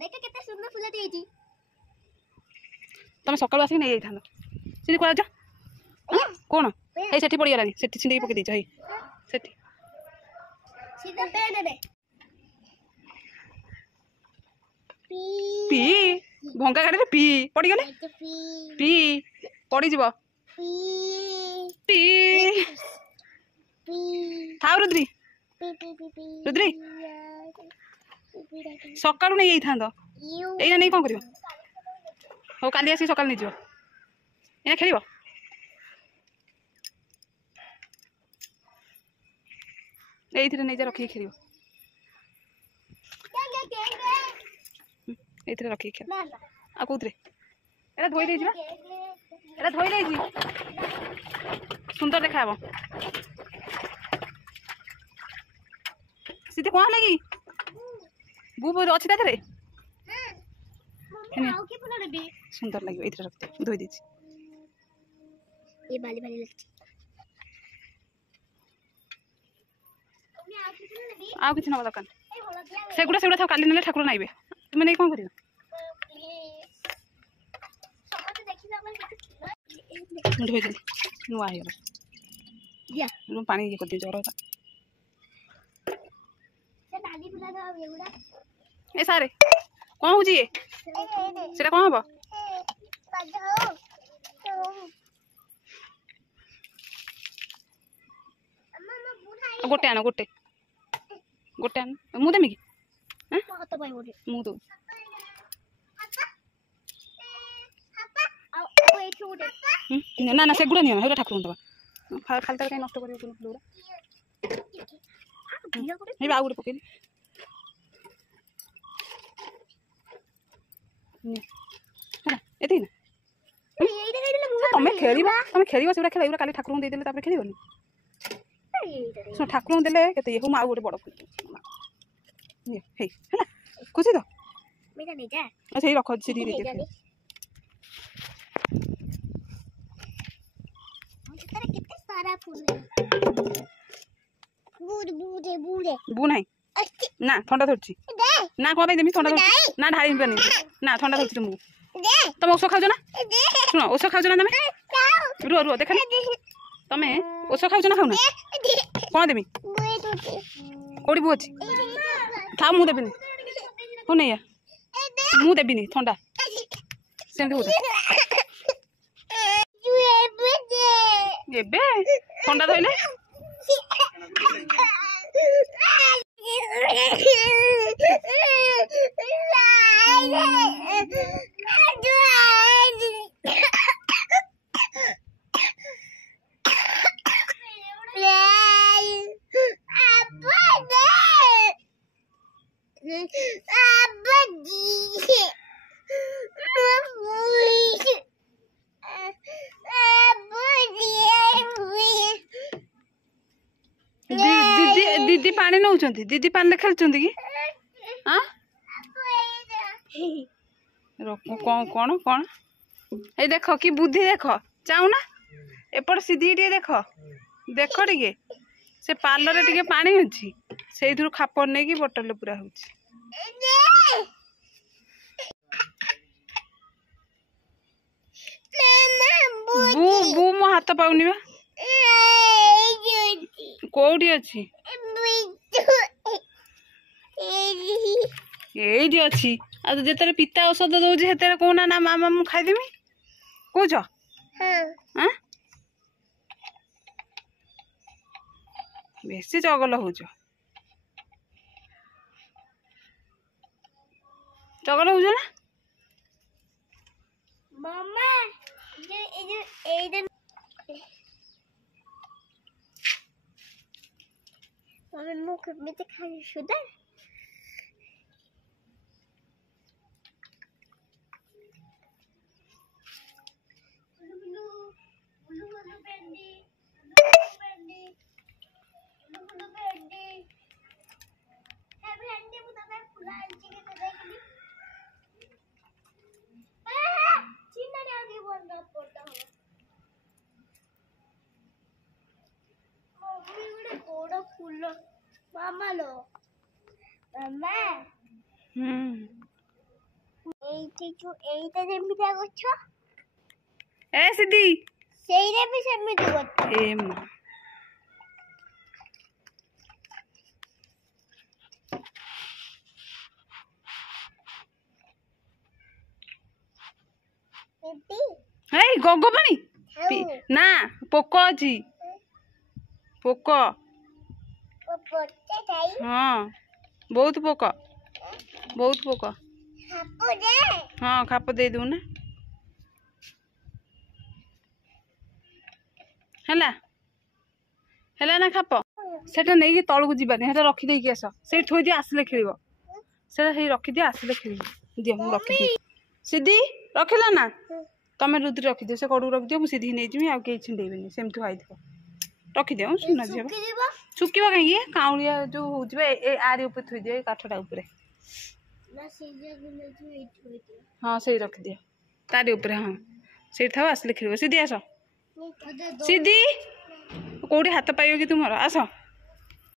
देख केते सुंदर फुल देइची तुम सकाळ आसी नै जाइथान सिधी कोला जा कोन ए सेठी पड़ी गलानी सेठी छिंडी पके देछ हई सेठी सीधा पे दे पी भंगा गाड़ी रे पी पड़ी गले पी पड़ी जीव पी थाउ रुद्री रुद्री सकाळु नै जाइथान एइना नै कोन करियो हो काली आसी सकाळ नै जीव एना खेलिबो एइथिरे नै जा रखी खेलिबो एइथिरे रखी खेल आ कोथरे एरा धोई देछि बा एरा धोई देछि सुंदर देखाबो सीधे कोन लगी बू बू अछि ताथरे मम्मी आउ के फुल देबी सुंदर लागियो एइथिरे रखते धोई देछि ये बाली बाली लगछि मम्मी आउ के फुल देबी आ किछ न दरकार ए हलदिया सेगुड़ा था काली नेले ठाकुर नाइबे तुमे नै कोन करियो समझ देखि जा मन धोई दे नुआ हे दिया नु पानी ये कर दे जरो से नाली फुला दा एगुडा ए सारे कोन होजी ए सेटा कोन हबो गोटे आनो गोटे गोटे आनो मु देमी की हैं हाथ पाई गोटे मु दो आ ए छोटे ना ना सेगुड़ा नियो हेरा ठाकुर दबा खाली तार कहीं नष्ट करियो कोन फुलुरा दिया गोटे हे बा गुडे पकेली ना एती ना एई दे देले मु तमे खेलिबा सेगुड़ा खेलाइबा काली ठाकुर दे देले तापर खेलिबनी सो ठाकुर देले केते हो मा गुडे बड़ फुल नि हे हैला खुशी तो मेरा नहीं जा अच्छा ये रखो सीधी दे तेरे कितने सारा फूल है बूढ़े बूढ़े बू नाही ना ठंडा धरछि दे ना को भाई देमी ठंडा धरछि ना ढाई बनी ना ठंडा धरछि तुमको दे तुम ओसो खाउ ना दे सुनो ओसो खाउ ना तमे रुओ रुओ देखा तमे ओसो खाउ ना खाउ ना कोन देमी कोडी बु अछि था मु देबिनी हो नै या मु देबिनी ठंडा सेंदी होता एबे ठंडा धइले दीदी पानी नौचंती दीदी पानी खेलचंती की हां रखो कौन कौन कौन ए देखो की बुद्धि देखो चाहू ना एपट सीधी टे देखो देखो टिके से पार्लर टिके पानी अछि सेइथुर खापर नै की बोतल पूरा होछि बू बू मो हाथ पाउनी बा कोडी अछि एइडी अछि आ जेतरे पिता औषध दउछि हेतरे कोना ना मामा मु खाइ देमी कोछ हां बेसी जगल होछ जगल होछ ना मामा ए दिन मामा मुख में तो खाली शुदा मामा लो मामा जो एइटा जेमिता गछ ए सिद्धि ସେଇରେ ବି ସେମିତି ଗଛ ए मां ଏତି हे गगो पानी ଆଉ ना पोको अछि पोको ଓ ପଟେ ଯାଇ हाँ बहुत पोको ସାପ ଯେ हाँ खाप दे दू ना हैला हैला ना खाप सेटा नहीं तलू जीवानी सेटा रखी देकी आस से थोई दियो आसले खेलिबो सेटा हेई रखी दियो आसले खेलिबो दियो मु रखी दियो सिद्धि रखिला ना तमे रुद्री रखी दियो से कड़ू रखी दियो मु सिद्धि नै जिमी आ के छिंडेबिनी सेम थु आइ दियो रखी दियो सुना दियो କିରିବ सुकिबा काई काउलिया जो होजबे ए आरी ऊपर थोई दियो काठडा ऊपर ନା ସେଇ ଜାଗାରେ ଯୋଉ ଏଇଠି ହୋଇଥିଲା हाँ सही रख दियो तारी ऊपर हाँ से था आसले खेलिबो सिद्धि आस ମୁଁ ଖୋଜା सिद्धि कोड़ी हाथ पाइयो कि तुमर आस